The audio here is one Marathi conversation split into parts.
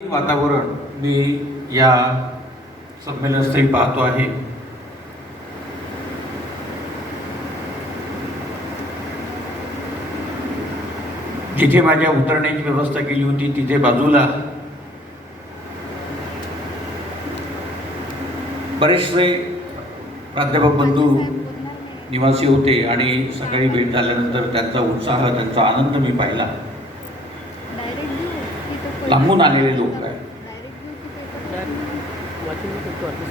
वातावरण मी या संमेलनस्थळी पाहतो आहे. जिथे माझ्या उतरण्याची व्यवस्था केली होती तिथे बाजूला बरेचसे प्राध्यापक बंधू निवासी होते आणि सकाळी भेट झाल्यानंतर त्यांचा उत्साह, त्यांचा आनंद मी पाहिला. लांबून आलेले लोक आहेत,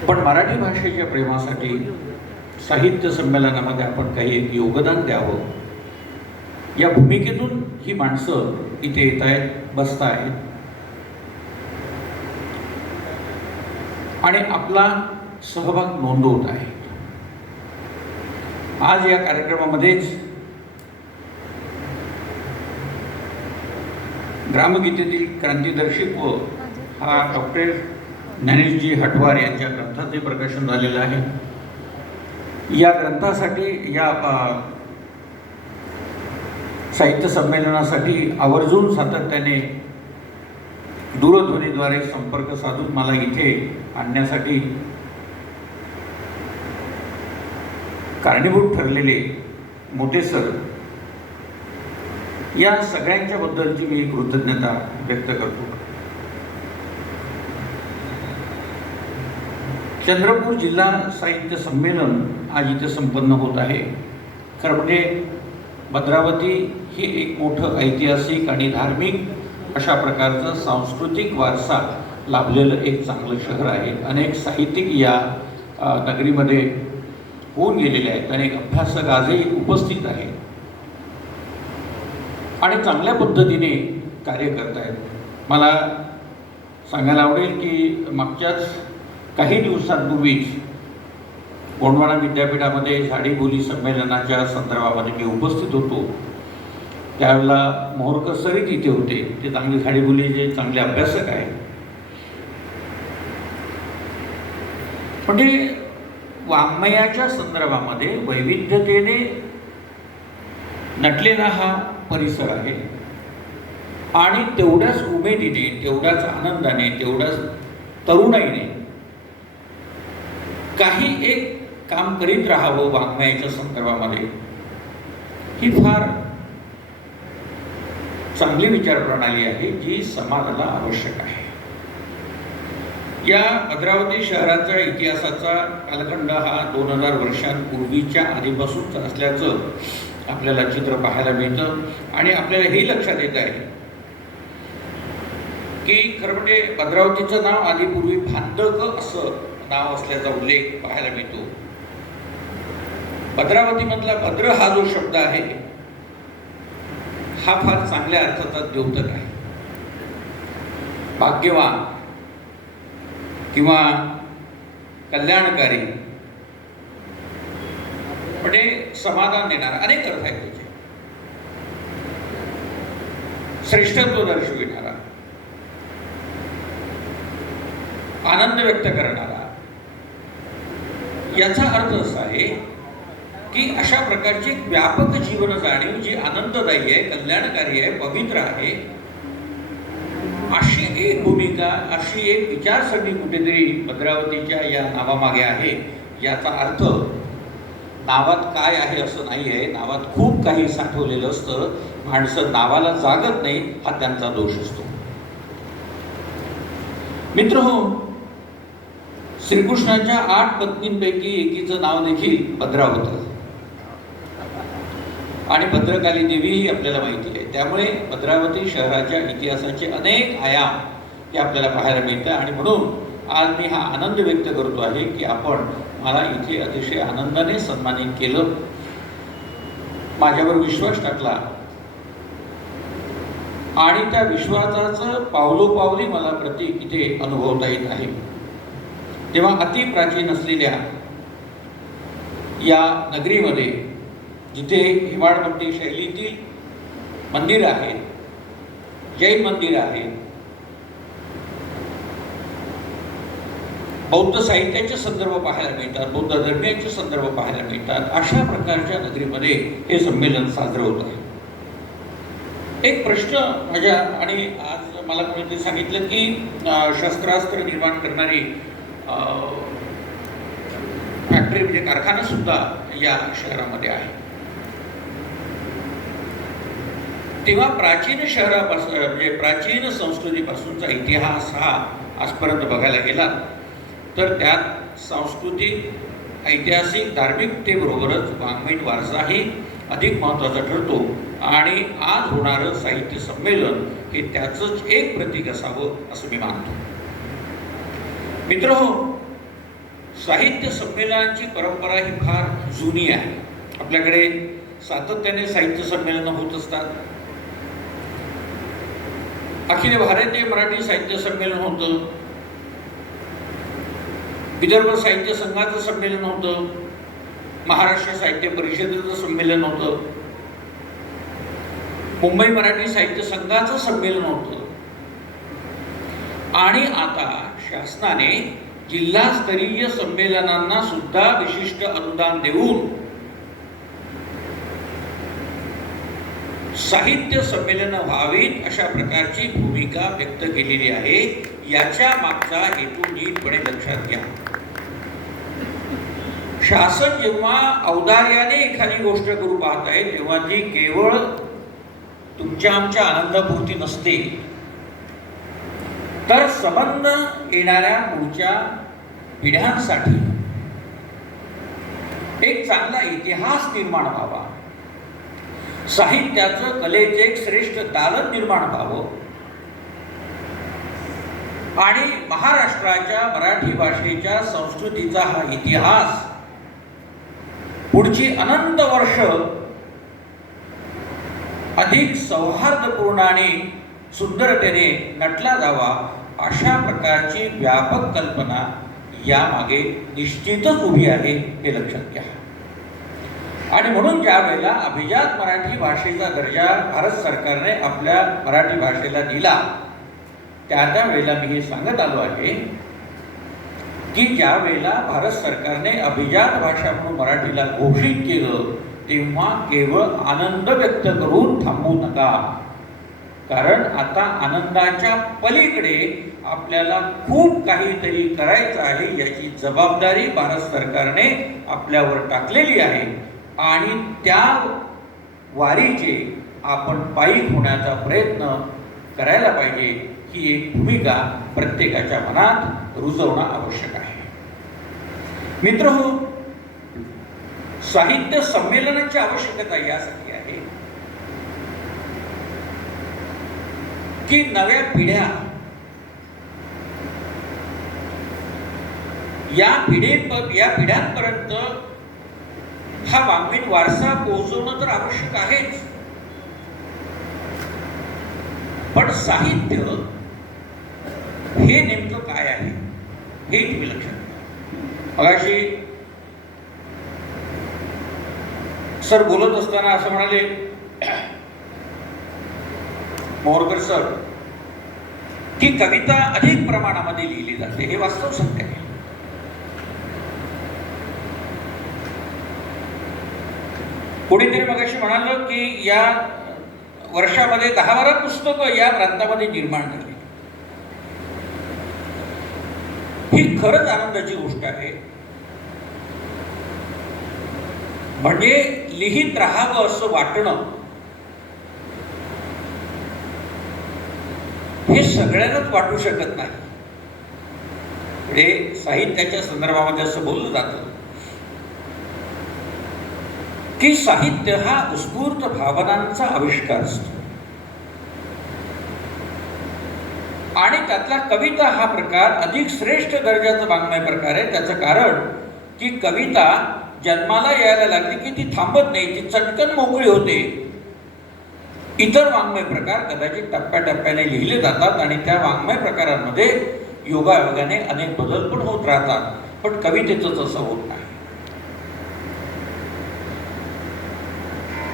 पण मराठी भाषेच्या प्रेमासाठी साहित्य संमेलनामध्ये आपण काही एक योगदान द्यावं या भूमिकेतून ही माणसं इथे येत आहेत, बसत आहेत आणि आपला सहभाग नोंदवत आहेत. आज या कार्यक्रमामध्येच ग्रामगीतेतील क्रांतिदर्शित्व हा डॉक्टर ज्ञानेशजी हटवार यांच्या ग्रंथाचे प्रकाशन झालेलं आहे. या ग्रंथासाठी या साहित्य संमेलनासाठी आवर्जून सातत्याने दूरध्वनीद्वारे संपर्क साधून मला इथे आणण्यासाठी कारणीभूत ठरलेले मोठे सर, या सगळ्यांच्या बद्दलची मी कृतज्ञता व्यक्त करतो. चंद्रपूर जिल्हा साहित्य संमेलन आज इथे संपन्न होत आहे. खरं म्हणजे भद्रावती हे एक मोठं ऐतिहासिक आणि धार्मिक अशा प्रकारचं सांस्कृतिक वारसा लाभलेलं एक चांगलं शहर आहे. अनेक साहित्यिक या नगरीमध्ये होऊन गेलेले आहेत, अनेक अभ्यासक आजही उपस्थित आहेत आणि चांगल्या पद्धतीने कार्य करत आहेत. मला सांगायला आवडेल की मागच्याच काही दिवसांपूर्वीच गोंडवाना विद्यापीठामध्ये झाडीबोली संमेलनाच्या संदर्भामध्ये मी उपस्थित होतो. त्यावेळेला मोहरकर सर तिथे होते. ते चांगले झाडीबोलीचे चांगले अभ्यासक आहेत. म्हणजे वाङ्मयाच्या संदर्भामध्ये वैविध्यतेने नटलेला हा परिसर आहे आणि तेवढ्याच उमेदीने, तेवढ्याच आनंदाने, तेवढ्याच तरुणाईने काही एक काम करीत राहावं वाङ्मयाच्या संदर्भामध्ये, ही फार चांगली विचारप्रणाली आहे जी समाजाला आवश्यक आहे. या भद्रावती शहराच्या इतिहासाचा कालखंड हा 2000 वर्षांपूर्वीच्या आधीपासूनच असल्याचं आपल्याला चित्र पाहायला मिळतं आणि आपल्याला हे लक्षात येत आहे की खरं म्हणजे भद्रावतीचं नाव आधीपूर्वी भांदक असं नाव असल्याचा उल्लेख पाहायला मिळतो. भद्रावतीमधला भद्र हा जो शब्द आहे हा फार चांगल्या अर्थाचा द्योतक आहे. भाग्यवान किंवा कल्याणकारी म्हणजे समाधान देणारा, अनेक अर्थ आहेत त्याचे. श्रेष्ठत्व दर्शविणारा, आनंद व्यक्त करणारा, याचा अर्थ असा आहे की अशा प्रकारची एक व्यापक जीवन जाणीव जी आनंददायी आहे, कल्याणकारी आहे, पवित्र आहे, अशी एक भूमिका, अशी एक विचारसरणी कुठेतरी भद्रावतीच्या या नावामागे आहे. याचा अर्थ नावात काय आहे असं नाही आहे. नावात खूप काही साठवलेलं असतं. माणसं नावाला जागत नाही, हा त्यांचा दोष असतो. मित्रहो, श्रीकृष्णाच्या 8 पत्नींपैकी एकीचं नाव देखील भद्रा होतं आणि भद्रकाली देवी ही आपल्याला माहिती आहे. त्यामुळे भद्रावती शहराच्या इतिहासाचे अनेक आयाम हे आपल्याला पाहायला मिळतं आणि म्हणून आज मी हा आनंद व्यक्त करतो आहे की आपण मला इथे अतिशय आनंदाने सन्मानित केलं, माझ्यावर विश्वास टाकला आणि त्या विश्वासाचं पावलोपावली मला प्रतीक इथे अनुभवता येत आहे. तेव्हा अतिप्राचीन असलेल्या या नगरीमध्ये जिथे हेमाडपंथी शैलीतील मंदिर आहेत, जैन मंदिर आहे, बौद्ध साहित्याचे संदर्भ पाहायला मिळतात, बौद्ध धर्मियांचे संदर्भ पाहायला मिळतात, अशा प्रकारच्या नगरीमध्ये हे संमेलन साजरं होत आहे. एक प्रश्न माझ्या आणि आज मला कोणीतरी सांगितलं की शस्त्रास्त्र निर्माण करणारी फॅक्टरी म्हणजे कारखाना सुद्धा या शहरामध्ये आहे. तेव्हा प्राचीन शहरापासून म्हणजे प्राचीन संस्कृतीपासूनचा इतिहास हा आजपर्यंत बघायला गेला तर त्यात सांस्कृतिक, ऐतिहासिक, धार्मिकतेबरोबरच वाङ्मयीन वारसाही अधिक महत्त्वाचा ठरतो आणि आज होणारं साहित्य संमेलन हे त्याचंच एक प्रतीक असावं असं मी मानतो. मित्रहो, साहित्य संमेलनाची परंपरा ही फार जुनी आहे. आपल्याकडे सातत्याने साहित्य संमेलनं होत असतात. अखिल भारतीय मराठी साहित्य संमेलन होतं, विदर्भ साहित्य संघाचं संमेलन होतं, महाराष्ट्र साहित्य परिषदेचं संमेलन होतं, मुंबई मराठी साहित्य संघाचं संमेलन होतं आणि आता शासनाने जिल्हास्तरीय संमेलनांना सुद्धा विशिष्ट अनुदान देऊन साहित्य संमेलन व्हावीत अशा प्रकारची भूमिका व्यक्त केलेली आहे. याच्या मागचा हेतू नीटपणे लक्षात घ्या. शासन जेव्हा औदार्याने एखादी गोष्ट करू पाहत आहे तेव्हा ती केवळ तुमच्या आमच्या आनंदापुरती नसते, तर संबंध येणाऱ्या पुढच्या पिढ्यांसाठी एक चांगला इतिहास निर्माण व्हावा, साहित्याचं कलेचे एक श्रेष्ठ दालन निर्माण व्हावं आणि महाराष्ट्राच्या मराठी भाषेच्या संस्कृतीचा हा इतिहास पुढची अनंत वर्ष अधिक सौहार्दपूर्ण आणि सुंदरतेने नटला जावा अशा प्रकारची व्यापक कल्पना यामागे निश्चितच उभी आहे, हे लक्षात घ्या. आणि म्हणून ज्या वेळेला अभिजात मराठी भाषेचा दर्जा भारत सरकारने आपल्या मराठी भाषेला दिला त्या वेळेला मी हे सांगत आलो आहे की ज्या वेळेला भारत सरकारने अभिजात भाषा म्हणून मराठीला घोषित केलं तेव्हा केवळ आनंद व्यक्त करून थांबू नका, कारण आता आनंदाच्या पलीकडे आपल्याला खूप काहीतरी करायचं आहे. याची जबाबदारी भारत सरकारने आपल्यावर टाकलेली आहे आणि त्या वारीचे आपण पायी होण्याचा प्रयत्न करायला पाहिजे. ही एक भूमिका प्रत्येकाच्या मनात रुजवणं आवश्यक आहे. मित्रहो, साहित्य संमेलनाची आवश्यकता यासाठी आहे की नव्या पिढ्या या पिढ्यांपर्यंत हा वाङ्मयीन वारसा पोहोचवणं तर आवश्यक आहेच, पण साहित्य हे नेमकं काय आहे हे तुम्ही लक्षात घ्या. मगाशी सर बोलत असताना असं म्हणाले मोरकर सर की कविता अधिक प्रमाणामध्ये लिहिली जाते. हे वास्तव सत्य आहे. कोणीतरी मगाशी म्हणालं की या वर्षामध्ये 10-12 पुस्तकं या प्रांतामध्ये निर्माण झाली. ही खरंच आनंदाची गोष्ट आहे. म्हणजे लिहित राहावं असं वाटणं हे सगळ्यांनाच वाटू शकत नाही. म्हणजे साहित्याच्या संदर्भामध्ये असं बोललं जातं की साहित्य हा उत्स्फूर्त भावनांचा आविष्कार असतो आणि त्यातला कविता हा प्रकार अधिक श्रेष्ठ दर्जाचा वाङ्मय प्रकार आहे. त्याचं कारण की कविता जन्माला यायला लागली की ती थांबत नाही, ती चटकन मोकळी होते. इतर वाङ्मय प्रकार कदाचित टप्प्याटप्प्याने लिहिले जातात आणि त्या वाङ्मय प्रकारांमध्ये योगायोगाने अनेक बदल पण होत राहतात, पण कवितेचं तसं होत नाही.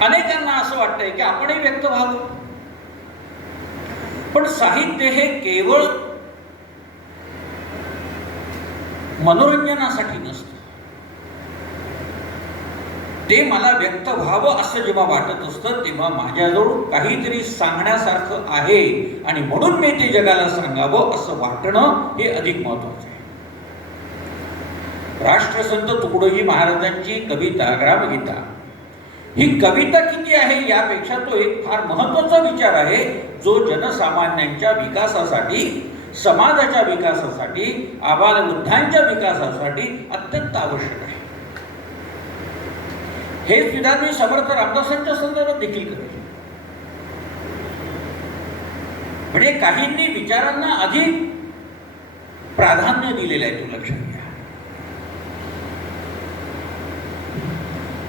अनेकांना असं वाटतंय की आपणही व्यक्त व्हावं, पण साहित्य हे केवळ मनोरंजनासाठी नसतं, ते मला व्यक्त व्हावं असं जेव्हा वाटत असतं तेव्हा माझ्याजवळ काहीतरी सांगण्यासारखं आहे आणि म्हणून मी ते जगाला सांगावं असं वाटणं हे अधिक महत्वाचं आहे. राष्ट्रसंत तुकडोजी महाराजांची कविता ग्रामगीता ही कविता किती आहे यापेक्षा तो एक फार महत्वाचा विचार आहे जो जनसामान्यांच्या विकासासाठी, समाजाच्या विकासासाठी, आबालवृद्धांच्या विकासासाठी अत्यंत आवश्यक आहे. हेच विधान मी समर्थ रामदासांच्या संदर्भात देखील करेन. म्हणजे काहींनी विचारांना अधिक प्राधान्य दिलेलं आहे, तू लक्षात घ्या.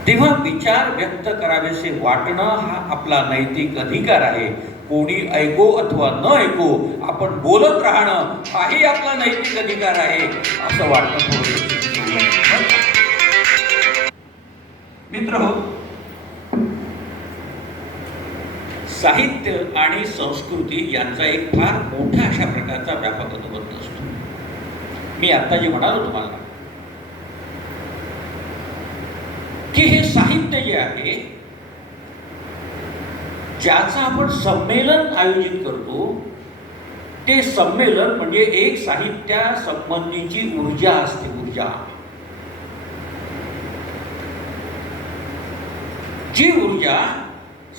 तेव्हा विचार व्यक्त करावेसे वाटणं हा आपला नैतिक अधिकार आहे. कोणी ऐको अथवा न ऐको आपण बोलत राहणं हाही आपला नैतिक अधिकार आहे असं वाटणं मित्र हो. साहित्य आणि संस्कृती यांचा एक फार मोठा अशा प्रकारचा व्यापक अनुबंध असतो. मी आता जे म्हणालो तुम्हाला की हे साहित्य जे आहे ज्याचं आपण संमेलन आयोजित करतो ते संमेलन म्हणजे एक साहित्या संबंधीची ऊर्जा असते. ऊर्जा जी ऊर्जा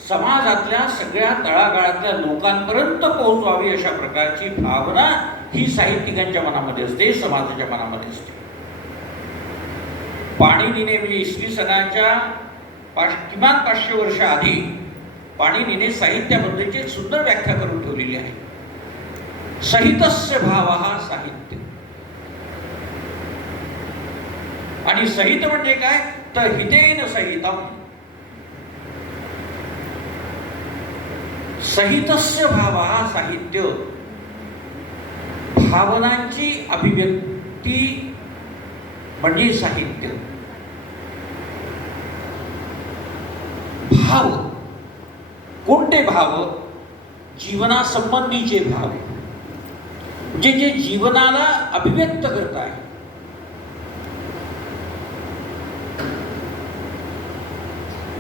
समाजातल्या सगळ्या तळागाळातल्या लोकांपर्यंत पोहोचवावी अशा प्रकारची भावना ही साहित्यिकांच्या मनामध्ये असते, समाजाच्या मनामध्ये असते. पाणिनीने म्हणजे इसवी सनाच्या किमान 500 वर्ष आधी पाणिनीने साहित्याबद्दलची एक सुंदर व्याख्या करून ठेवलेली आहे. सहितस्य भावः साहित्य. आणि सहित म्हणजे काय तर हितेन सहितम. सहितस्य भावः साहित्य. भावनांची अभिव्यक्ती म्हणजे साहित्य. भाव कोणते भाव? जीवनासंबंधीचे भाव, जे जे जीवनाला अभिव्यक्त करत आहे.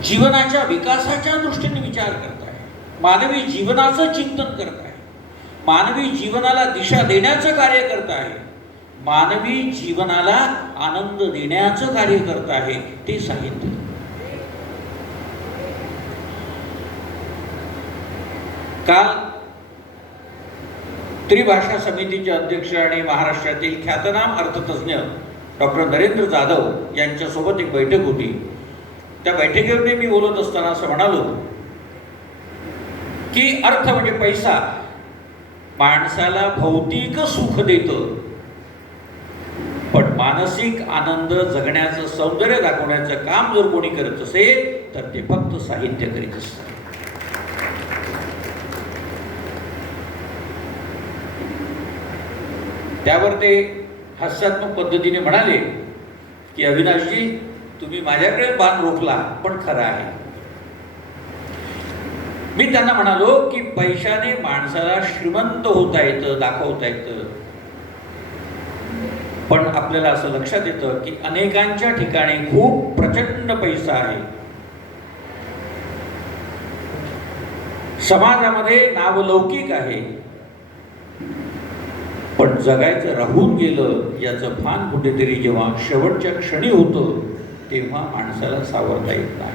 जीवनाच्या विकासाच्या दृष्टीने विचार करत आहे, मानवी जीवनाचं चिंतन करत आहे, मानवी जीवनाला दिशा देण्याचं कार्य करत आहे, मानवी जीवनाला आनंद देण्याचं कार्य करत आहे, ते साहित्य. काल त्रिभाषा समितीचे अध्यक्ष आणि महाराष्ट्रातील ख्यातनाम अर्थतज्ञ डॉक्टर नरेंद्र जाधव यांच्यासोबत एक बैठक होती. त्या बैठकीमध्ये मी बोलत असताना असं म्हणालो की अर्थ म्हणजे पैसा माणसाला भौतिक सुख देतं, पण मानसिक आनंद जगण्याचं सौंदर्य दाखवण्याचं काम जर कोणी करत असेल तर ते फक्त साहित्य करीत असतं. त्यावर ते हास्यात्मक पद्धतीने म्हणाले की अविनाशजी तुम्ही माझ्याकडे बाण रोखला पण खरा आहे. मी त्यांना म्हणालो की पैशाने माणसाला श्रीमंत होता येतं, दाखवता येतं, पण आपल्याला असं लक्षात येतं की अनेकांच्या ठिकाणी खूप प्रचंड पैसा आहे, समाजामध्ये नावलौकिक आहे, पण जगायचं राहून गेलं याचं भान कुठेतरी जेव्हा शेवटच्या क्षणी होतं तेव्हा माणसाला सावरता येत नाही.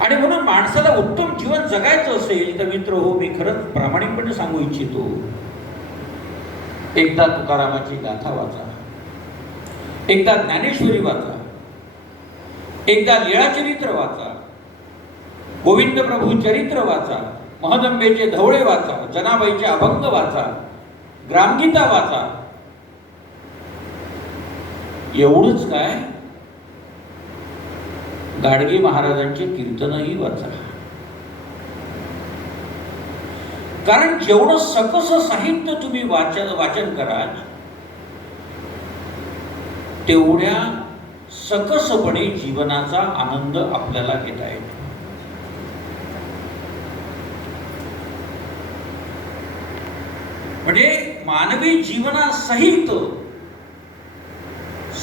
आणि म्हणून माणसाला उत्तम जीवन जगायचं असेल तर मित्र हो, मी खरंच प्रामाणिकपणे सांगू इच्छितो, एकदा तुकारामाची गाथा वाचा, एकदा ज्ञानेश्वरी वाचा, एकदा लीळाचरित्र वाचा, गोविंद प्रभू चरित्र वाचा, महदंबेचे धवळे वाचा, जनाबाईचे अभंग वाचा, ग्रामगीता वाचा. एवढंच काय, गाडगे महाराजांचे कीर्तनही वाचा. कारण जेवढं सकस साहित्य तुम्ही वाचन कराल तेवढ्या सकसपणे जीवनाचा आनंद आपल्याला घेता येतो. म्हणजे मानवी जीवनासहित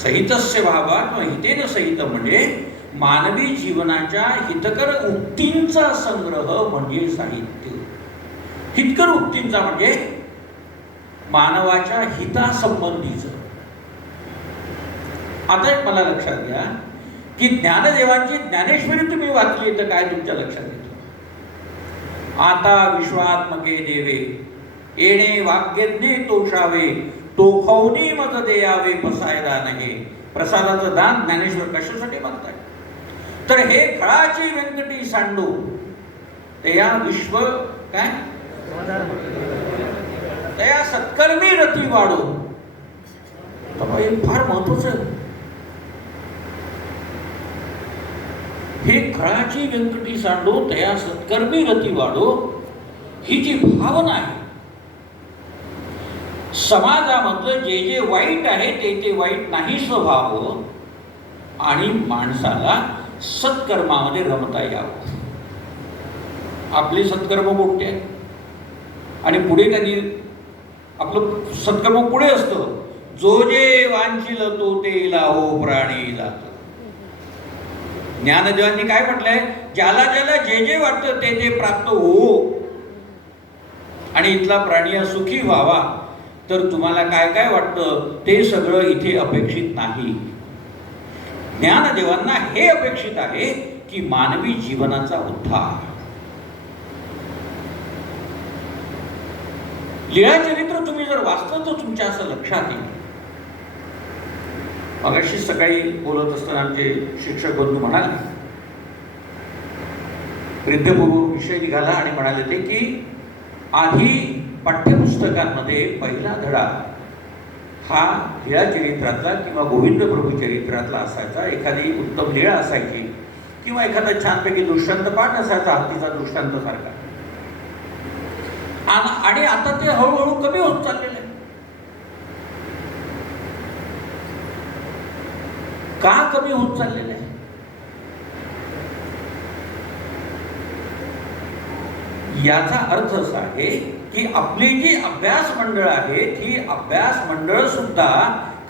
सहितस्य भावा किंवा हितेन सहित म्हणजे मानवी जीवनाच्या हितकर उक्तींचा संग्रह म्हणजे साहित्य. हितकर उक्तींचा म्हणजे मानवाच्या हितासंबंधीचं. आता एक मला लक्षात घ्या की ज्ञानदेवांची ज्ञानेश्वरी तुम्ही वाचली तर काय तुमच्या लक्षात येतं? आता विश्वात्मके देवे येणे वाग्यज्ञे तोषावे तो खौनी मज देयावे पसायदा नाही. प्रसादाचं दान ज्ञानेश्वर कशासाठी मागताय? तर हे खळाची व्यंकटी सांडू तया विश्व काय तया सत्कर्मी रती वाढो. हे फार महत्वाचं आहे. हे खळाची व्यंकटी सांडो तया सत्कर्मी रती वाढो ही जी भावना आहे, समाजामधलं जे जे वाईट आहे ते वाईट नाही स्वभाव आणि माणसाला सत्कर्मामध्ये रमता यावं. आपले सत्कर्म मोठे आहेत आणि पुढे त्यांनी आपलं सत्कर्म पुढे असतं. जो जे वांछिल तो ते लाहो प्राणी जात. ज्ञानदेवांनी काय म्हटलंय? ज्याला ज्याला जे जे वाटतं ते प्राप्त हो आणि इथला प्राणी सुखी व्हावा. तर तुम्हाला काय काय वाटतं ते सगळं इथे अपेक्षित नाही. ज्ञानदेवांना हे अपेक्षित आहे की मानवी जीवनाचा उद्धार. लीळाचरित्र तुम्ही जर वाचलं तर तुमच्या असं लक्षात येईल. मगाशी सकाळी बोलत असताना आमचे शिक्षक बंधू म्हणाले, वृद्धपूर्व विषय निघाला आणि म्हणाले ते की आधी पाठ्यपुस्तकांमध्ये पहिला धडा हा लीळाचरित्रातला किंवा गोविंद प्रभू चरित्रातला असायचा. एखादी उत्तम लीळा असायची किंवा एखादा छानपैकी दृष्टांत पाठ असायचा हत्तीचा दृष्टांत सारखा. आणि आता ते हळूहळू कमी होत चाललेलं आहे. का कमी होत चाललेलं आहे? याचा अर्थ असा आहे की आपली जी अभ्यास मंडळ आहेत ही अभ्यास मंडळ सुद्धा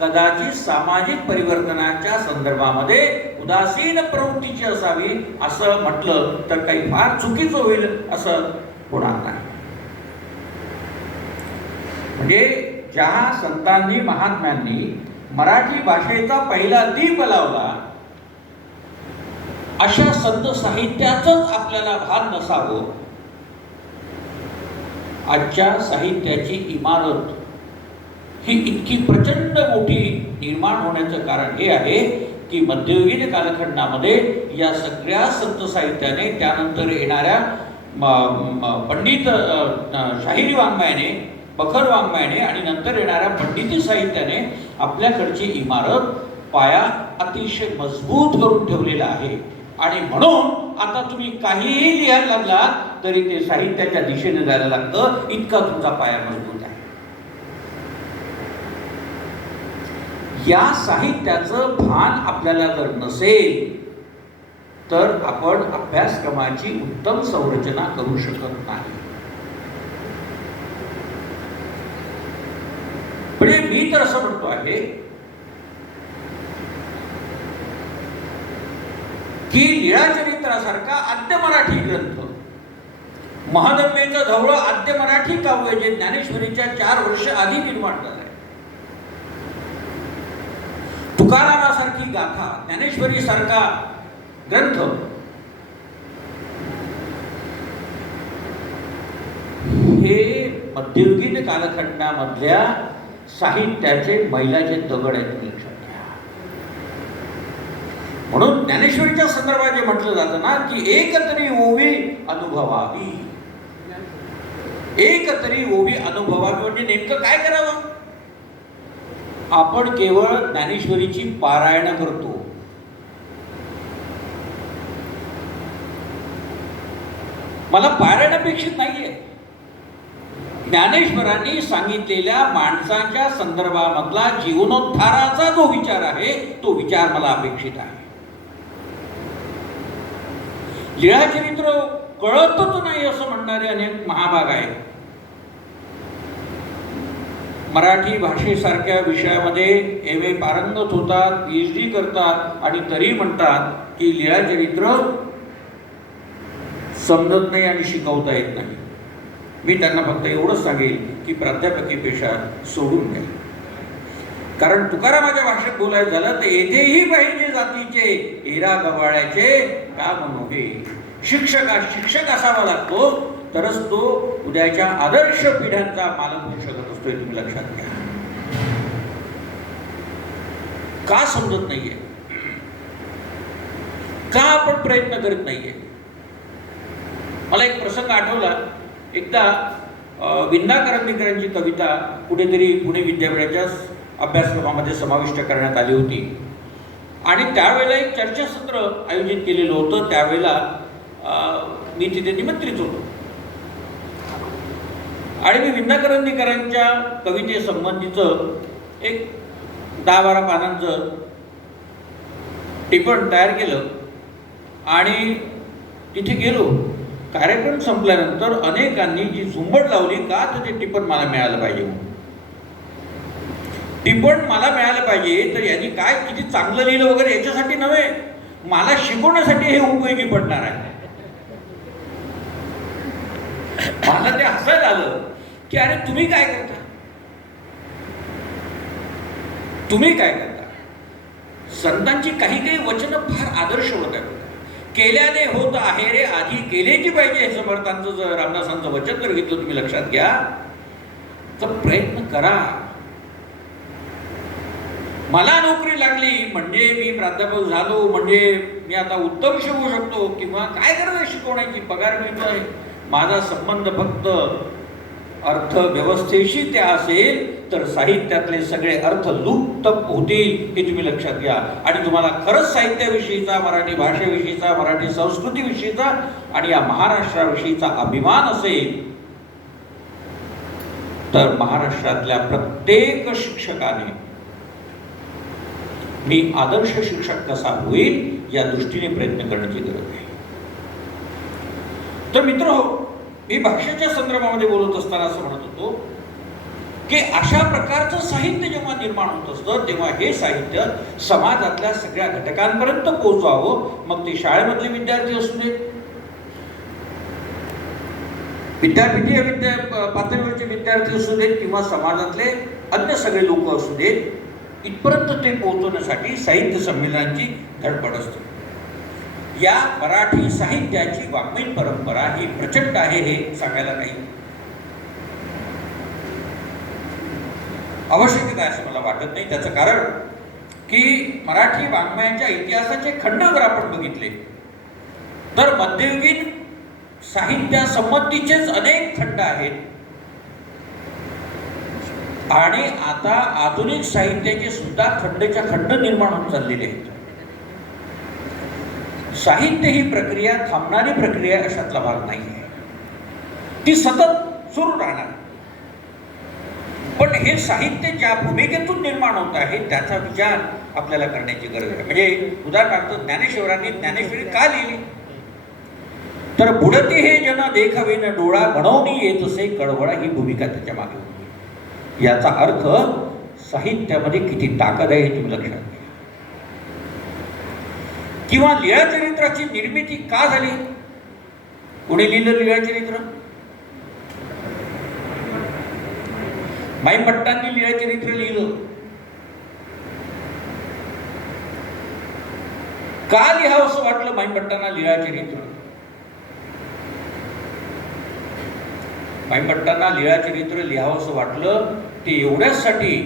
कदाचित सामाजिक परिवर्तनाच्या संदर्भामध्ये उदासीन प्रवृत्तीची असावी असं म्हटलं तर काही फार चुकीचं होईल असं होणार नाही. म्हणजे ज्या संतांनी महात्म्यांनी मराठी भाषेचा पहिला दीप लावला अशा संत साहित्याचंच आपल्याला भान नसावं. आजच्या साहित्याची इमारत ही इतकी प्रचंड मोठी निर्माण होण्याचं कारण हे आहे की मध्ययुगीन कालखंडामध्ये या सगळ्या संत साहित्याने, त्यानंतर येणाऱ्या पंडित शाहिरी वाङ्मयाने, बखर वाङ्मयाने आणि नंतर येणाऱ्या पंडिती साहित्याने आपल्याकडची इमारत पाया अतिशय मजबूत करून ठेवलेला आहे. आणि म्हणून आता तुम्ही काहीही लिहायला लागला तरी ते साहित्याच्या दिशेने जायला लागतं, इतका तुमचा पाया मजबूत आहे. या साहित्याचं भान आपल्याला जर नसेल तर आपण अभ्यासक्रमाची उत्तम संरचना करू शकत नाही. म्हणजे मी तर असं म्हणतो आहे की लीळाचरित्रासारखा आद्य मराठी ग्रंथ, महदंबेचं धवळ आद्य मराठी काव्य जे ज्ञानेश्वरीच्या 4 वर्ष आधी निर्माण झालंय, तुकारामासारखी गाथा, ज्ञानेश्वरी सारखा ग्रंथ हे मध्ययुगीन कालखंडामधल्या साहित्याचे मैलाचे दगड आहेत. लक्षात घ्या. म्हणून ज्ञानेश्वरीच्या संदर्भात जे म्हटलं जातं ना की एकतरी ओवी अनुभवावी, एकतरी ओवी अनुभवावी म्हणजे नेमकं काय करावं? आपण केवळ ज्ञानेश्वरीची पारायण करतो. मला पारायण अपेक्षित नाहीये. ज्ञानेश्वरांनी सांगितलेल्या माणसाच्या संदर्भामधला जीवनोद्धाराचा जो विचार आहे तो विचार मला अपेक्षित आहे. लीळाचरित्र कळतच नाही असं म्हणणारे अनेक महाभाग आहेत. मराठी भाषेसारख्या विषयामध्ये MA पारंगत होतात, PhD करतात आणि तरी म्हणतात की लीळाचरित्र समजत नाही आणि शिकवता येत नाही. मी त्यांना फक्त एवढंच सांगेल की प्राध्यापकी पेशा सोडून द्या. कारण तुकारामाच्या भाषेत बोलायचं झालं तर येथेही पाहिजे जातीचे एरा गवाळ्याचे का मनोहे. शिक्षक असावा लागतो, तरच तो उद्याच्या आदर्श पिढ्यांचा मालक होऊ शकत असतो. हे तुम्ही लक्षात घ्या. का समजत नाहीये, का आपण प्रयत्न करत नाहीये. मला एक प्रसंग आठवला. एकदा विंदा करंदीकरांची कविता कुठेतरी पुणे विद्यापीठाच्या अभ्यासक्रमामध्ये समाविष्ट करण्यात आली होती आणि त्यावेळेला एक चर्चासत्र आयोजित केलेलं होतं. त्यावेळेला मी तिथे निमंत्रित होतो आणि मी विंदा करंदीकरांच्या कवितेसंबंधीचं एक 10-12 पानांचं टिपण तयार केलं आणि तिथे गेलो. कार्यक्रम संपल्यानंतर अनेकांनी जी झुंबड लावली का तर ते टिपण मला मिळालं पाहिजे म्हणून. टिपण मला मिळालं पाहिजे तर यांनी काय किती चांगलं लिहिलं वगैरे याच्यासाठी नव्हे, मला शिकवण्यासाठी हे उपयोगी पडणार आहे. मला ते हसायला आलं की अरे तुम्ही काय करता, तुम्ही काय करता. संतांची काही काही वचनं फार आदर्श होत आहेत. केल्याने होत आहे रे आधी केलेची पाहिजे. हे समर्थांचं जर रामदासांचं वचन जर घेतलं तुम्ही लक्षात घ्या तर प्रयत्न करा. मला नोकरी लागली म्हणजे मी प्राध्यापक झालो म्हणजे मी आता उत्तम शिकवू शकतो किंवा काय गरज शिकवण्याची, पगार मिळतो आहे. माझा संबंध फक्त अर्थव्यवस्थेशी त्या असेल तर साहित्यातले सगळे अर्थ लुप्त होतील. हे तुम्ही लक्षात घ्या. आणि तुम्हाला खरंच साहित्याविषयीचा, मराठी भाषेविषयीचा, मराठी संस्कृतीविषयीचा आणि या महाराष्ट्राविषयीचा अभिमान असेल तर महाराष्ट्रातल्या प्रत्येक शिक्षकाने मी आदर्श शिक्षक कसा होईल या दृष्टीने प्रयत्न करण्याची गरज आहे. तर मित्रहो, मी भाषेच्या संदर्भामध्ये बोलत असताना असं म्हणत होतो की अशा प्रकारचं साहित्य जेव्हा निर्माण होत असतं तेव्हा हे साहित्य समाजातल्या सगळ्या घटकांपर्यंत पोहोचावं. मग ते शाळेमधले विद्यार्थी असू देत, विद्यापीठीय पातळीवरचे विद्यार्थी असू देत किंवा समाजातले अन्य सगळे लोक असू देत, इथपर्यंत ते पोहोचवण्यासाठी साहित्य संमेलनांची धडपड असते. या मराठी साहित्याची वाङ्मयीन परंपरा ही प्रचंड आहे हे सांगायला काही आवश्यकता आहे असं मला वाटत नाही. त्याचं कारण की मराठी वाङ्मयाच्या इतिहासाचे खंड जर आपण बघितले तर मध्ययुगीन साहित्यासंबंधीचेच अनेक खंड आहेत आणि आता आधुनिक साहित्याचे सुद्धा खंडच्या खंड निर्माण होत चाललेले आहेत. साहित्य ही प्रक्रिया थांबणारी प्रक्रिया अशातला भाग नाही आहे, ती सतत सुरू राहणार. पण हे साहित्य ज्या भूमिकेतून निर्माण होत आहे त्याचा विचार आपल्याला करण्याची गरज आहे. म्हणजे उदाहरणार्थ ज्ञानेश्वरांनी ज्ञानेश्वरी का लिहिली तर बुडती हे जन देखावेन डोळा बनवणी येत असे कळवळा ही भूमिका त्याच्या मागे होती. याचा अर्थ साहित्यामध्ये किती ताकद आहे हे तुम्ही लक्षात घ्या. किंवा लीळाचरित्राची निर्मिती का झाली, कोणी लिहिलं लीळाचरित्र? माईभट्टांनी लीळाचरित्र लिहिलं. का लिहावं असं वाटलं माईभट्टांना लीळाचरित्र? माईभट्टांना लीळाचरित्र लिहावं असं वाटलं ते एवढ्यासाठी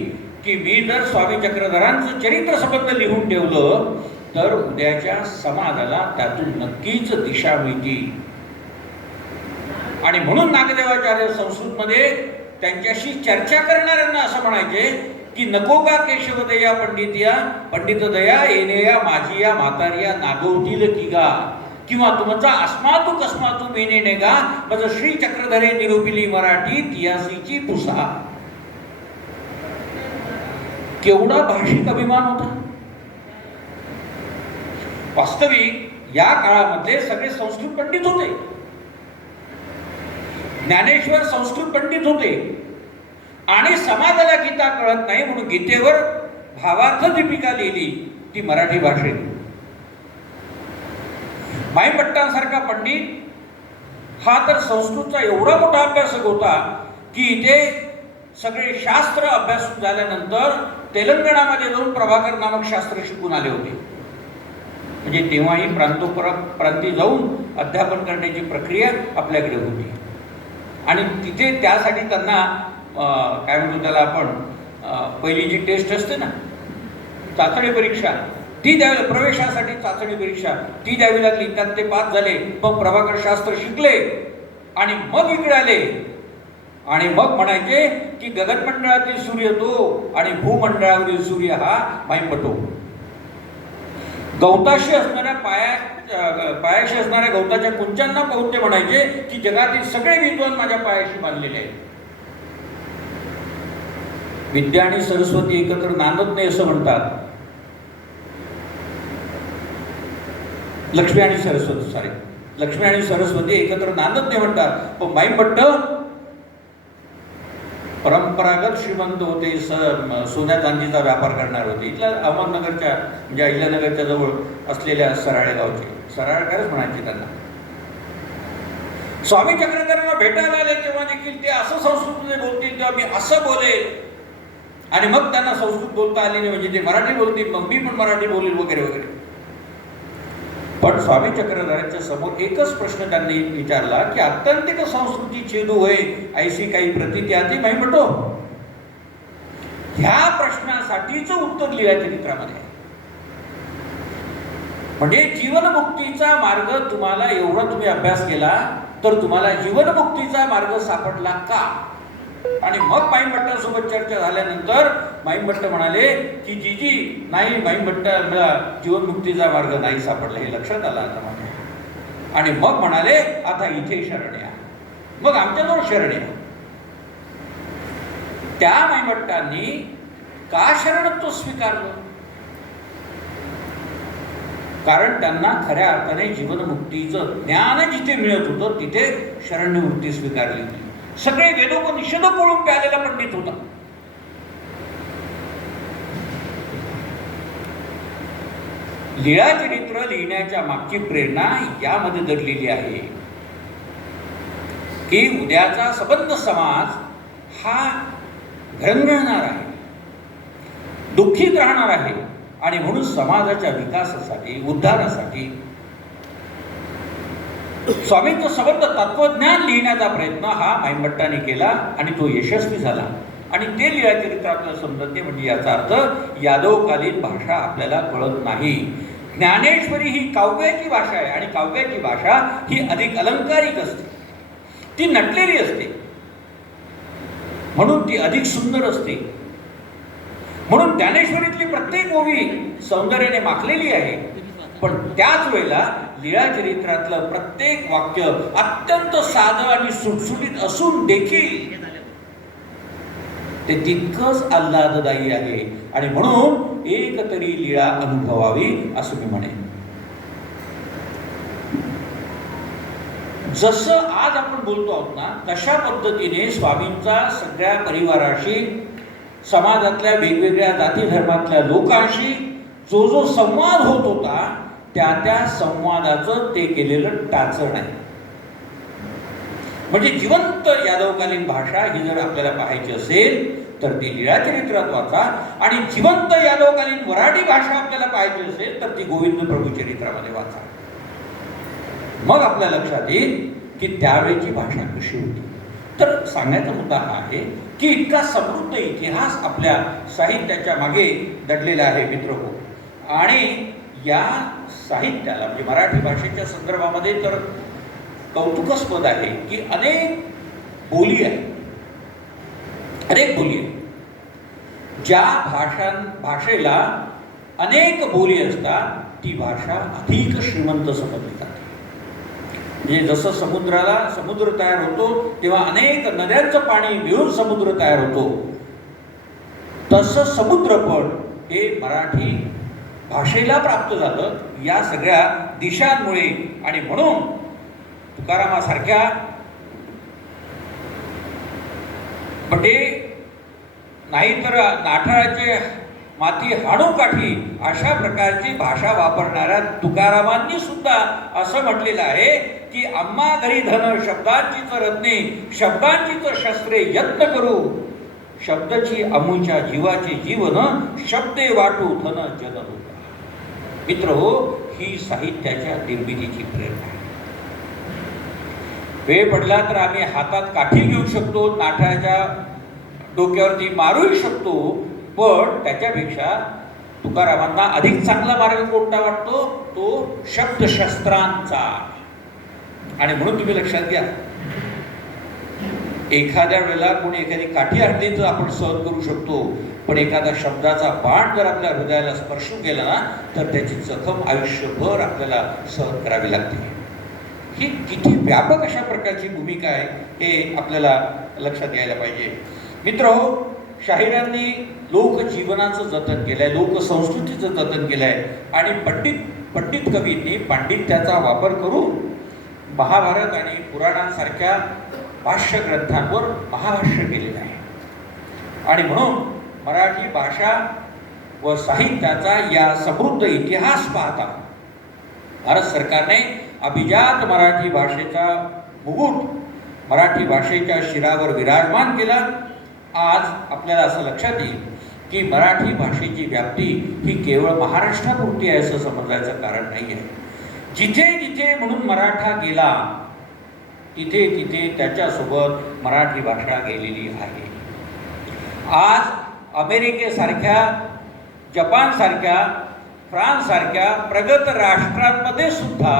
की मी जर स्वामी चक्रधरांचं चरित्र सबंध लिहून ठेवलं तर उद्याच्या समाजाला त्यातून नक्कीच दिशा मिळते. आणि म्हणून नागदेवाचार्य संस्कृतमध्ये त्यांच्याशी चर्चा करणाऱ्यांना असं म्हणायचे की नको का केशवदया पंडितिया पंडित दया येणेया माझी या म्हातारिया नागवतील की गा, किंवा तुमचा अस्मातू कस्मातू मेने गा मज श्री चक्रधरे निरूपिली मराठी तियासीची पुसा. केवढा भाषिक अभिमान होता. वास्तविक या काळामध्ये सगळे संस्कृत पंडित होते. ज्ञानेश्वर संस्कृत पंडित होते आणि समाजाला गीता कळत नाही म्हणून गीतेवर भावार्थ दीपिका लिहिली, ती मराठी भाषेत. भाईभट्टांसारखा पंडित हा तर संस्कृतचा एवढा मोठा अभ्यासक होता की इथे सगळे शास्त्र अभ्यासून झाल्यानंतर तेलंगणामध्ये जाऊन प्रभाकर नामक शास्त्र शिकून आले होते. म्हणजे तेव्हाही प्रांती जाऊन अध्यापन करण्याची प्रक्रिया आपल्याकडे होती. आणि तिथे त्यासाठी त्यांना काय म्हणतो त्याला आपण, पहिली जी टेस्ट असते ना, चाचणी परीक्षा, ती द्यावी, प्रवेशासाठी चाचणी परीक्षा ती द्यावी लागली. त्यात ते पास झाले. मग प्रभाकर शास्त्र शिकले आणि मग इकडे आले आणि मग म्हणायचे की गगनमंडळातील सूर्य तो आणि भूमंडळावरील सूर्य हा भाईंपटो. गवताशी असणाऱ्या पायाशी असणाऱ्या गवताच्या कुंचांना पाहून ते म्हणायचे की जगातील सगळे विद्वान माझ्या पायाशी बांधलेले आहेत. विद्या आणि सरस्वती एकत्र नांदत नाही असं म्हणतात. लक्ष्मी आणि सरस्वती एकत्र नांदत नाही म्हणतात. पण भाईंभट्ट परंपरागत श्रीमंत होते, सोन्या चांदीचा व्यापार करणार होते. इथल्या अहमदनगरच्या म्हणजे अहिल्यानगरच्या जवळ असलेल्या सराळे गावचे, सराळकरच म्हणायचे त्यांना. स्वामी चक्रधरांना भेटायला आले तेव्हा देखील ते असं संस्कृतमध्ये बोलतील तेव्हा मी असं बोलेल, आणि मग त्यांना संस्कृत बोलता आली नाही म्हणजे ते मराठी बोलतील, मग मी पण मराठी बोलेल वगैरे वगैरे. पण स्वामी चक्रधरांच्या समोर एकच प्रश्न त्यांनी विचारला की आत्यंतिक संस्कृती छेदू होय ऐसी काही प्रतीती आती भाईंभट्टो. ह्या प्रश्नासाठीच उत्तर लिहिलं चरित्रामध्ये. म्हणजे जीवनमुक्तीचा मार्ग तुम्हाला एवढा तुम्ही अभ्यास केला तर तुम्हाला जीवनमुक्तीचा मार्ग सापडला का? आणि मग भाईंभट्टांसोबत चर्चा झाल्यानंतर भाईंभट्ट म्हणाले की जी नाही, भाईंभट्टांना जीवनमुक्तीचा मार्ग नाही सापडला हे लक्षात आलं आता माझ्या. आणि मग म्हणाले आता इथे शरण या. मग आमच्याजवळ शरण या. त्या भाईंभट्टांनी का शरणत्व स्वीकारलं? कारण त्यांना खऱ्या अर्थाने जीवनमुक्तीचं ज्ञान जिथे मिळत होतं तिथे शरण्यवृत्ती स्वीकारली होती. सगळे वेदोपनिषद पळून प्यालेला पंडित होता. लीळा चरित्र लिहिण्याच्या मागची प्रेरणा यामध्ये दडलेली आहे की उद्याचा सबंध समाज हा घरंगळणार आहे, दुःखीत राहणार आहे. आणि म्हणून समाजाच्या विकासासाठी, उद्धारासाठी स्वामींचं सबंध तत्वज्ञान लिहिण्याचा प्रयत्न हा भाईंभट्टांनी केला आणि तो यशस्वी झाला. आणि ते लीळा चरित्र आपल्याला समजते. म्हणजे याचा अर्थ यादवकालीन भाषा आपल्याला कळत नाही. ज्ञानेश्वरी ही काव्याची भाषा आहे आणि काव्याची भाषा ही अधिक अलंकारिक असते, ती नटलेली असते, म्हणून ती अधिक सुंदर असते. म्हणून ज्ञानेश्वरीतली प्रत्येक ओवी सौंदर्याने माखलेली आहे. पण त्याच वेळेला लीळा चरित्रातलं प्रत्येक वाक्य अत्यंत साधं आणि सुटसुटीत असून देखील ते तितकंच आल्हाददायी आहे. आणि म्हणून एक तरी लीळा अनुभवावी असं मी म्हणेन. जसं आज आपण बोलतो आहोत ना, तशा पद्धतीने स्वामींचा सगळ्या परिवाराशी, समाजातल्या वेगवेगळ्या जाती धर्मातल्या लोकांशी जो जो संवाद होत होता त्या संवादाचं ते केलेलं टाचण आहे. म्हणजे जिवंत यादवकालीन भाषा ही जर आपल्याला पाहायची असेल तर ती लीळा चरित्रात वाचा. आणि जिवंत यादवकालीन मराठी भाषा आपल्याला पाहायची असेल तर ती गोविंद प्रभू चरित्रामध्ये वाचा. मग आपल्या लक्षात येईल की त्यावेळेची भाषा कशी होती. तर सांगण्याचा मुद्दा हा आहे की इतका समृद्ध इतिहास आपल्या साहित्याच्या मागे दडलेला आहे मित्रहो. आणि या साहित्याला म्हणजे मराठी भाषेच्या संदर्भामध्ये तर कौतुकास्पद आहे की अनेक बोली आहे. ज्या भाषेला अनेक बोली असतात ती भाषा अधिक श्रीमंत समजली जाते. म्हणजे जसं समुद्र तयार होतो तेव्हा अनेक नद्यांचं पाणी मिळून समुद्र तयार होतो, तसं समुद्रपण हे मराठी भाषेला प्राप्त झालं या सगळ्या दिशांमुळे. आणि म्हणून तुकारामासारख्या म्हणजे नाहीतर नाठाळाचे माती हाणू काठी अशा प्रकारची भाषा वापरणाऱ्या तुकारामांनी सुद्धा असं म्हटलेलं आहे की आम्हा घरी धन शब्दांचीच रत्ने शब्दांचीच शस्त्रे यत्न करू शब्दची अमुच्या जीवाचे जीवन शब्दे वाटू धन जन होता. मित्र हो, ही साहित्याच्या निर्मितीची प्रेरणा आहे. वेळ पडला तर आम्ही हातात काठी घेऊ शकतो, नाठाच्या डोक्यावरती मारूही शकतो, पण त्याच्यापेक्षा तुकारामांना अधिक चांगला मार्ग कोणता वाटतो? तो शब्दशस्त्रांचा. आणि म्हणून तुम्ही लक्षात घ्या, एखाद्या वेळेला कोणी एखादी काठी आणली तर आपण सहन करू शकतो, पण एखादा शब्दाचा बाण जर आपल्या हृदयाला स्पर्श केला ना तर त्याची जखम आयुष्यभर आपल्याला सहन करावी लागते. ही किती व्यापक अशा प्रकारची भूमिका आहे हे आपल्याला लक्षात घ्यायला पाहिजे. मित्रहो, शाहिरांनी लोकजीवनाचं जतन केलंय, लोकसंस्कृतीचं जतन केलंय आणि पंडित कवींनी पांडित्याचा वापर करून महाभारत आणि पुराणांसारख्या भाष्य ग्रंथांवर महाभाष्य केलेलं आहे. आणि म्हणून मराठी भाषा व साहित्याचा या समृद्ध इतिहास पाहता भारत सरकारने अभिजात मराठी भाषेचा मुकुट मराठी भाषेच्या शिरावर विराजमान केला. आज आपल्याला असं लक्षात येईल की मराठी भाषेची व्याप्ती ही केवळ महाराष्ट्रापुरती आहे असं समजायचं कारण नाही आहे. जिथे जिथे म्हणून मराठा गेला तिथे तिथे त्याच्यासोबत मराठी भाषा गेलेली आहे. आज अमेरिकेसारख्या, जपानसारख्या, फ्रान्ससारख्या प्रगत राष्ट्रांमध्ये सुद्धा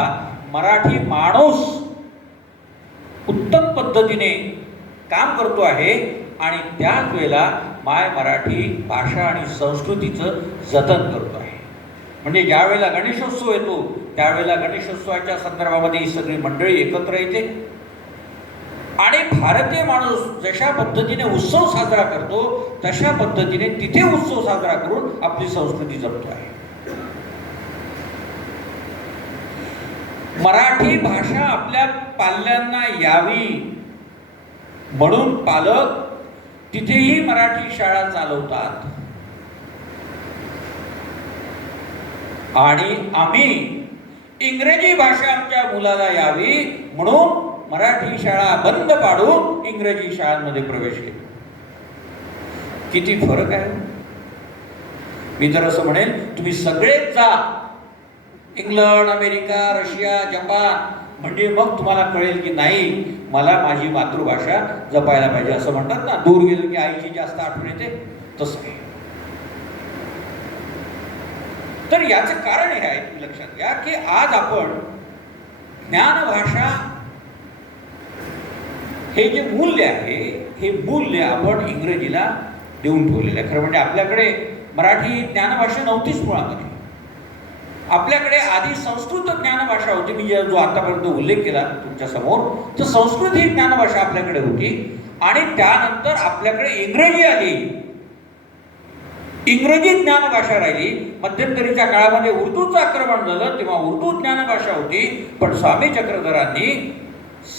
मराठी माणूस उत्तम पद्धतीने काम करतो आहे आणि त्याच वेळेला माय मराठी भाषा आणि संस्कृतीचं जतन करतो आहे. म्हणजे ज्या वेळेला गणेशोत्सव येतो त्यावेळेला गणेशोत्सवाच्या संदर्भामध्ये ही सगळी मंडळी एकत्र येते आणि भारतीय माणूस जशा पद्धतीने उत्सव साजरा करतो तशा पद्धतीने तिथे उत्सव साजरा करून आपली संस्कृती जपतो आहे. मराठी भाषा आपल्या पाल्यांना यावी म्हणून पालक तिथेही मराठी शाळा चालवतात आणि आम्ही इंग्रजी भाषा आमच्या मुलाला यावी म्हणून मराठी शाळा बंद पाडून इंग्रजी शाळांमध्ये प्रवेश केला. किती फरक आहे. मी तर असं म्हणेन तुम्ही सगळेच जा इंग्लंड, अमेरिका, रशिया, जपान, म्हणजे मग तुम्हाला कळेल की नाही मला माझी मातृभाषा जपायला पाहिजे. असं म्हणतात ना, दूर गेलं की आईची जास्त आठवण येते, तसं आहे. तर याचं कारण हे आहे, तुम्ही लक्षात घ्या की आज आपण ज्ञानभाषा हे जे मूल्य आहे हे मूल्य आपण इंग्रजीला देऊन ठेवलेलं आहे. खरं म्हणजे आपल्याकडे मराठी ज्ञानभाषा नव्हतीच मुळामध्ये. आपल्याकडे आधी संस्कृत ज्ञानभाषा होती. मी जो आतापर्यंत उल्लेख केला तुमच्या समोर, तर संस्कृत ही ज्ञानभाषा आपल्याकडे होती आणि त्यानंतर आपल्याकडे इंग्रजी आली. इंग्रजी ज्ञानभाषा राहिली. मध्यंतरीच्या काळामध्ये उर्दूचं आक्रमण झालं तेव्हा उर्दू ज्ञानभाषा होती. पण स्वामी चक्रधरांनी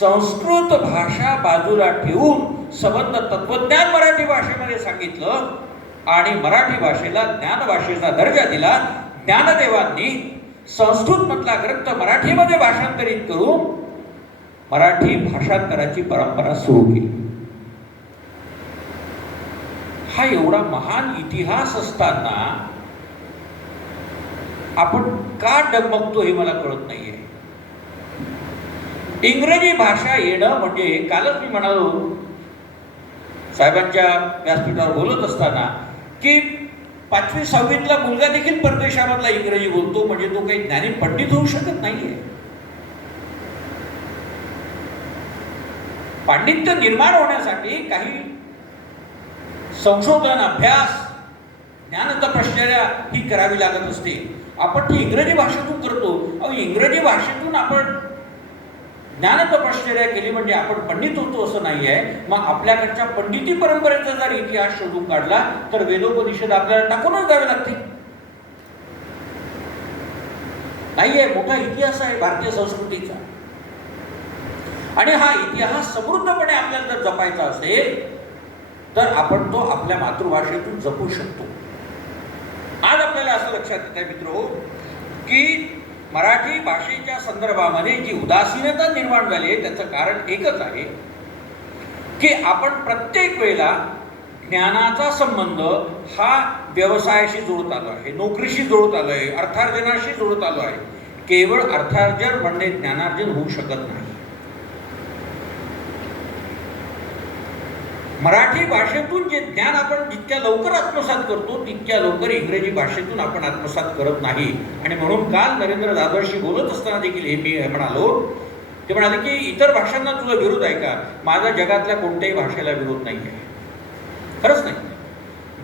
संस्कृत भाषा बाजूला ठेवून संबंध तत्वज्ञान मराठी भाषेमध्ये सांगितलं आणि मराठी भाषेला ज्ञानभाषेचा दर्जा दिला. ज्ञानदेवांनी संस्कृतमधला ग्रंथ मराठीमध्ये भाषांतरित करून मराठी भाषांतराची परंपरा सुरू केली. हा एवढा महान इतिहास असताना आपण का डगमगतो हे मला कळत नाहीये. इंग्रजी भाषा येणं म्हणजे, कालच मी म्हणालो साहेबांच्या व्यासपीठावर बोलत असताना की 5वी 6वीतला मुलगा देखील परदेशामधला इंग्रजी बोलतो, म्हणजे तो काही ज्ञानी पंडित होऊ शकत नाहीये. पांडित्य निर्माण होण्यासाठी काही संशोधन, अभ्यास, ज्ञानतपश्चर्या ही करावी लागत असते. आपण ती इंग्रजी भाषेतून करतो. अहो, इंग्रजी भाषेतून आपण ज्ञानतपश्चर्या केली म्हणजे आपण पंडित होतो असं नाही आहे. मग आपल्याकडच्या पंडिती परंपरेचा जर इतिहास शोधून काढला तर वेदोपनिषद आपल्याला टाकूनच द्यावे लागतील. नाहीये, मोठा इतिहास आहे भारतीय संस्कृतीचा आणि हा इतिहास समृद्धपणे आपल्याला जर जपायचा असेल तर आपण तो आपल्या मातृभाषेतून जपू शकतो. आज आपल्याला असं लक्षात येत आहे मित्रहो की मराठी भाषेच्या संदर्भामध्ये जी उदासीनता निर्माण झाली आहे त्याचं कारण एकच आहे की आपण प्रत्येक वेळेला ज्ञानाचा संबंध हा व्यवसायाशी जोडत आलो आहे, नोकरीशी जोडत आलो आहे, अर्थार्जनाशी जोडत आलो आहे. केवळ अर्थार्जन म्हणजे ज्ञानार्जन होऊ शकत नाही. मराठी भाषेतून जे ज्ञान आपण जितक्या लवकर आत्मसात करतो तितक्या लवकर इंग्रजी भाषेतून आपण आत्मसात करत नाही. आणि म्हणून काल नरेंद्र दादरशी बोलत असताना देखील हे मी म्हणालो, ते म्हणाले की इतर भाषांना तुझा विरोध आहे का? माझा जगातल्या कोणत्याही भाषेला विरोध नाही आहे. खरंच नाही.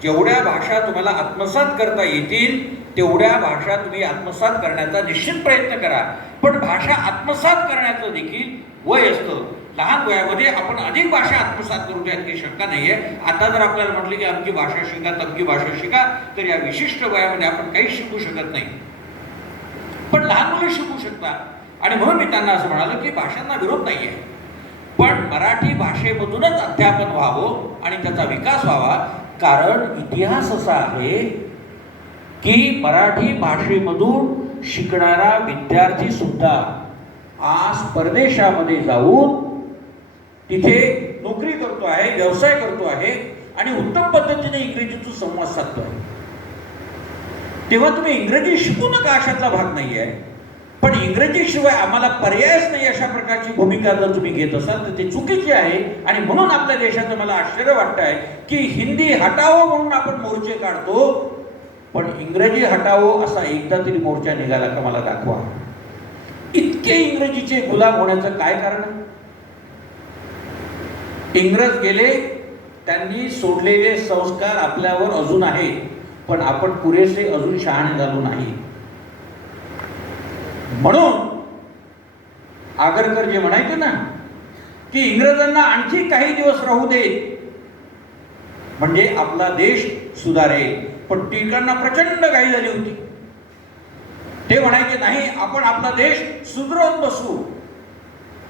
जेवढ्या भाषा तुम्हाला आत्मसात करता येतील तेवढ्या भाषा तुम्ही आत्मसात करण्याचा निश्चित प्रयत्न करा. पण भाषा आत्मसात करण्याचं देखील वय असतं. लहान वयामध्ये आपण अधिक भाषा आत्मसात करू यात काही शंका नाहीये. आता जर आपल्याला म्हटलं की आमची भाषा शिका, तमकी भाषा शिका, तर या विशिष्ट वयामध्ये आपण काहीच शिकू शकत नाही. पण लहान मुलं शिकू शकतात. आणि म्हणून मी त्यांना असं म्हणालो की भाषांना विरोध नाहीये, पण मराठी भाषेमधूनच अध्यापन व्हावं आणि त्याचा विकास व्हावा. कारण इतिहास असा आहे की मराठी भाषेमधून शिकणारा विद्यार्थी सुद्धा आज परदेशामध्ये जाऊन तिथे नोकरी करतो आहे, व्यवसाय करतो आहे आणि उत्तम पद्धतीने इंग्रजीतून संवाद साधतो आहे. तेव्हा तुम्ही इंग्रजी शिकू नका अशातला भाग नाही आहे. पण इंग्रजीशिवाय आम्हाला पर्यायच नाही अशा प्रकारची भूमिका जर तुम्ही घेत असाल तर ते चुकीचे आहे. आणि म्हणून आपल्या देशाचं मला आश्चर्य वाटत आहे की हिंदी हटावं म्हणून आपण मोर्चे काढतो, पण इंग्रजी हटावं असा एकदा तरी मोर्चा निघाला का मला दाखवा. इतके इंग्रजीचे गुलाम होण्याचं काय कारण? इंग्रज गेले, त्यांनी सोडलेले संस्कार आपल्यावर अजून आहेत, पण आपण पुरेसे अजून शहाणे झालो नाही. म्हणून आगरकर जे म्हणायचे ना की इंग्रजांना आणखी काही दिवस राहू दे म्हणजे आपला देश सुधारेल. पण टिळकांना प्रचंड घाई झाली होती. ते म्हणायचे नाही, आपण आपला देश सुधरवून बसू.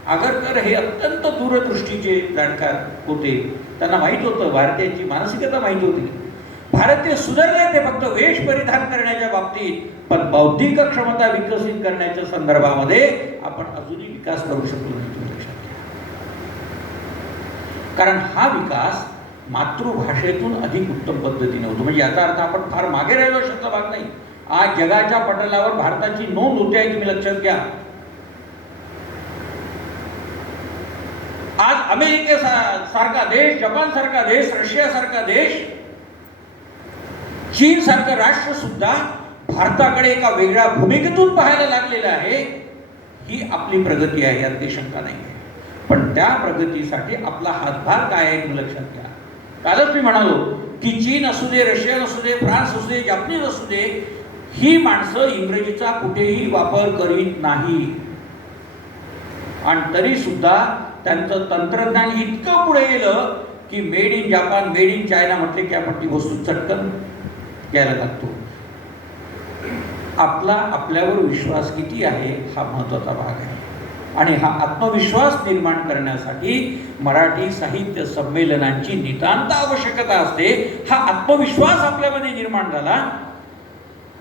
आगरकर हे अत्यंत दूरदृष्टीचे जाणकार होते. त्यांना माहीत होतं, भारतीयांची मानसिकता माहीत होती. भारतीय सुधारले ते फक्त वेश परिधान करण्याच्या बाबतीत, पण बौद्धिक क्षमता विकसित करण्याच्या संदर्भामध्ये आपण अजूनही विकास करू शकलो नाही. कारण हा विकास मातृभाषेतून अधिक उत्तम पद्धतीने होतो. म्हणजे याचा अर्थ आपण फार मागे राहिलो अशाचा भाग नाही. आज जगाच्या पटलावर भारताची नोंद होते आहे, तुम्ही लक्षात घ्या. आज अमेरिकेसारखा देश, जपान सारखा देश, रशिया सारखा देश, चीन सारखं राष्ट्र सुद्धा भारताकडे एका वेगळ्या भूमिकेतून पाहायला लागलेलं आहे. ही आपली प्रगती आहे, यात काही शंका नाही. पण त्या प्रगतीसाठी आपला हातभार काय आहे तुम्ही लक्षात घ्या. कालच मी म्हणालो की चीन असू दे, रशियन असू दे, फ्रान्स असू दे, जपानीज असू दे, ही माणसं इंग्रजीचा कुठेही वापर करीत नाही. आणि तरी सुद्धा त्यांचं तंत्रज्ञान इतकं पुढे गेलं की made in Japan, made in China म्हटले की आपण ती वस्तू चटकन घ्यायला लागतो. आपला आपल्यावर विश्वास किती आहे हा महत्त्वाचा भाग आहे. आणि हा आत्मविश्वास निर्माण करण्यासाठी मराठी साहित्य संमेलनांची नितांत आवश्यकता असते. हा आत्मविश्वास आपल्यामध्ये निर्माण झाला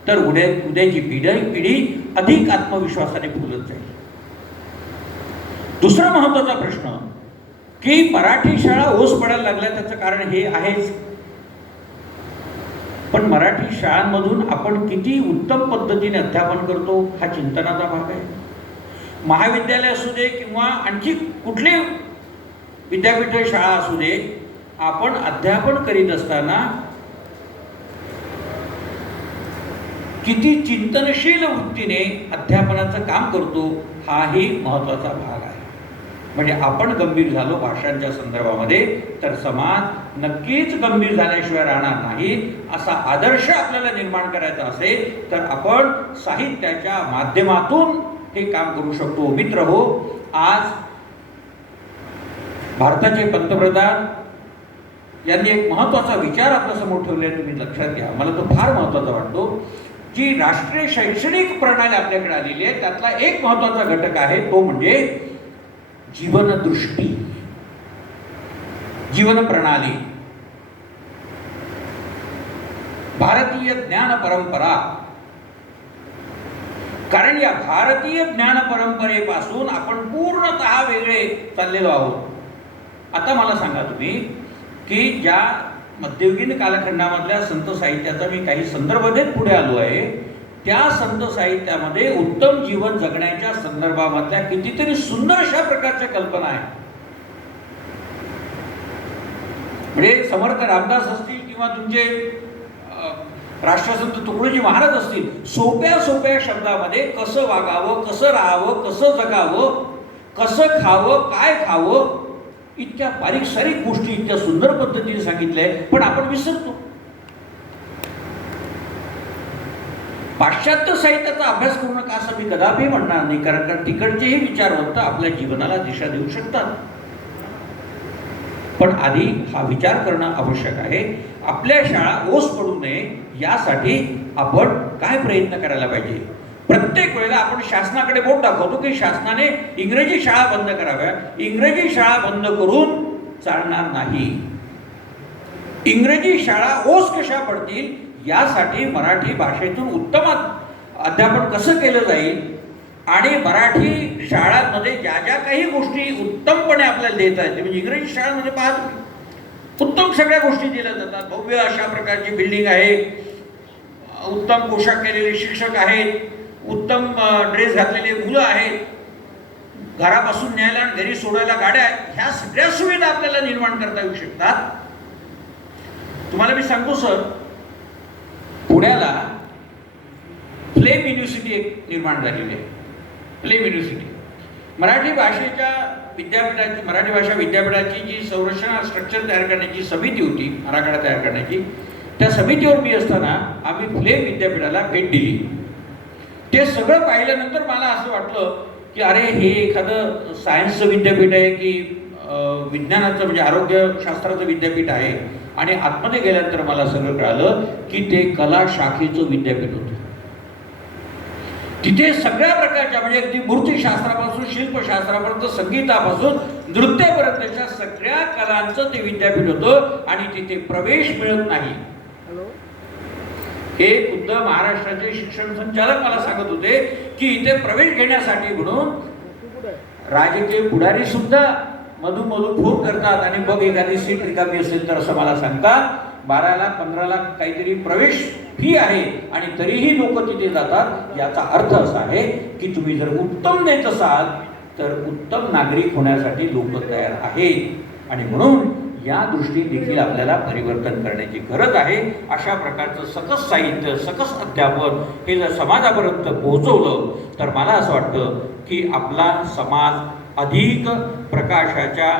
तर उद्याची पिढी अधिक आत्मविश्वासाने फुलत जाईल. दुसरा महत्त्वाचा प्रश्न की मराठी शाळा ओस पडायला लागल्या, त्याचं कारण हे आहेच. पण मराठी शाळांमधून आपण किती उत्तम पद्धतीने अध्यापन करतो हा चिंतनाचा भाग आहे. महाविद्यालय असू दे किंवा आणखी कुठली विद्यापीठ शाळा असू दे, आपण अध्यापन करीत असताना किती चिंतनशील वृत्तीने अध्यापनाचं काम करतो हाही महत्त्वाचा भाग आहे. म्हणजे आपण गंभीर झालो भाषांच्या संदर्भामध्ये तर समाज नक्कीच गंभीर झाल्याशिवाय राहणार नाही. असा आदर्श आपल्याला निर्माण करायचा असेल तर आपण साहित्याच्या माध्यमातून हे काम करू शकतो. मित्र हो, आज भारताचे पंतप्रधान यांनी एक महत्त्वाचा विचार आपल्या समोर ठेवले, तुम्ही लक्षात घ्या. मला तो फार महत्त्वाचा वाटतो. जी राष्ट्रीय शैक्षणिक प्रणाली आपल्याकडे आलेली आहे त्यातला एक महत्त्वाचा घटक आहे तो म्हणजे जीवनदृष्टी, जीवन प्रणाली. भारतीय ज्ञान परंपरा. कारण या भारतीय ज्ञान परंपरेपासून आपण पूर्णतः वेगळे चाललेलो आहोत. आता मला सांगा तुम्ही की ज्या मध्ययुगीन कालखंडामधल्या संत साहित्याचा मी काही संदर्भ देत पुढे आलो आहे, त्या संत साहित्यामध्ये उत्तम जीवन जगण्याच्या संदर्भामधल्या कितीतरी सुंदर अशा प्रकारच्या कल्पना आहेत. म्हणजे समर्थ रामदास असतील किंवा तुमचे राष्ट्रसंत तुकडोजी महाराज असतील, सोप्या सोप्या शब्दामध्ये कसं वागावं, कसं राहावं, कसं जगावं, कसं खावं, काय खावं, इतक्या बारीक सारीक गोष्टी इतक्या सुंदर पद्धतीने सांगितल्या, पण आपण विसरतो. पाश्चात्य साहित्याचा अभ्यास करू नका असं मी कदापि म्हणणार नाही, कारण तिकडचेही विचारवंत आपल्या जीवनाला दिशा देऊ शकतात. पण आधी हा विचार करणं आवश्यक आहे. आपल्या शाळा ओस पडू नये यासाठी आपण काय प्रयत्न करायला पाहिजे. प्रत्येक वेळेला आपण शासनाकडे बोट दाखवतो की शासनाने इंग्रजी शाळा बंद कराव्या. इंग्रजी शाळा बंद करून चालणार नाही. इंग्रजी शाळा ओस कशा पडतील यासाठी मराठी भाषेतून उत्तम अध्यापन कसं केलं जाईल आणि मराठी शाळांमध्ये ज्या ज्या काही गोष्टी उत्तमपणे आपल्याला देता येते, म्हणजे इंग्रजी शाळांमध्ये पाहतो उत्तम सगळ्या गोष्टी दिल्या जातात. भव्य अशा प्रकारची बिल्डिंग आहे, उत्तम पोशाख केलेले शिक्षक आहेत, उत्तम ड्रेस घातलेले मुलं आहेत, घरापासून न्यायला आणि घरी सोडायला गाड्या आहेत. ह्या सगळ्या सुविधा आपल्याला निर्माण करता येऊ शकतात. तुम्हाला मी सांगतो सर, पुण्याला फ्लेम युनिव्हर्सिटी एक निर्माण झालेली आहे. फ्लेम युनिव्हर्सिटी मराठी भाषेच्या विद्यापीठाची, मराठी भाषा विद्यापीठाची जी संरचना स्ट्रक्चर तयार करण्याची समिती होती, आराखडा तयार करण्याची, त्या समितीवर मी असताना आम्ही फ्लेम विद्यापीठाला भेट दिली. ते सगळं पाहिल्यानंतर मला असं वाटलं की अरे हे एखादं सायन्सचं विद्यापीठ आहे की विज्ञानाचं म्हणजे आरोग्यशास्त्राचं विद्यापीठ आहे. आणि आतमध्ये गेल्यानंतर मला सगळं कळालं की ते कला शाखेचं विद्यापीठ होतं. तिथे सगळ्या प्रकारच्या म्हणजे अगदी मूर्तिशास्त्रापासून शिल्पशास्त्रापर्यंत, संगीतापासून नृत्यापर्यंतच्या सगळ्या कलांचं ते विद्यापीठ होतं. आणि तिथे प्रवेश मिळत नाही. हे खुद्द महाराष्ट्राचे शिक्षण संचालक मला सांगत होते की इथे प्रवेश घेण्यासाठी म्हणून राजकीय पुढारी सुद्धा मधून फोन करतात आणि बघ एखादी सीट रिकामी असेल तर असं मला सांगतात. 12 लाख 15 लाख काहीतरी प्रवेश फी आहे आणि तरीही लोक तिथे जातात. याचा अर्थ असा आहे की तुम्ही जर उत्तम देत असाल तर उत्तम नागरिक होण्यासाठी लोक तयार आहेत. आणि म्हणून या दृष्टीने देखील आपल्याला परिवर्तन करण्याची गरज आहे. अशा प्रकारचं सकस साहित्य, सकस अध्यापन हे जर समाजापर्यंत पोहोचवलं तर मला असं वाटतं की आपला समाज अधिक प्रकाशाच्या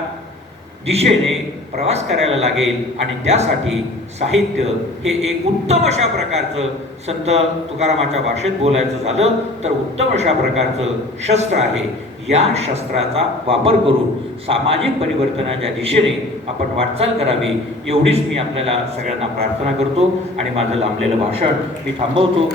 दिशेने प्रवास करायला लागेल. आणि त्यासाठी साहित्य हे एक उत्तम अशा प्रकारचं, संत तुकारामाच्या भाषेत बोलायचं झालं तर उत्तम अशा प्रकारचं शस्त्र आहे. या शस्त्राचा वापर करून सामाजिक परिवर्तनाच्या दिशेने आपण वाटचाल करावी एवढीच मी आपल्याला सगळ्यांना प्रार्थना करतो आणि माझं लांबलेलं भाषण मी थांबवतो.